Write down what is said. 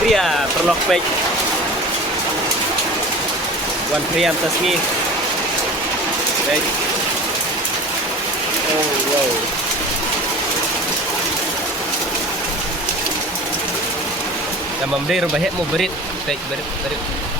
pria perlok pek. Wan pria atas ni. Baik. Oh wow. Nama beri rubah mau berit. Baik berit.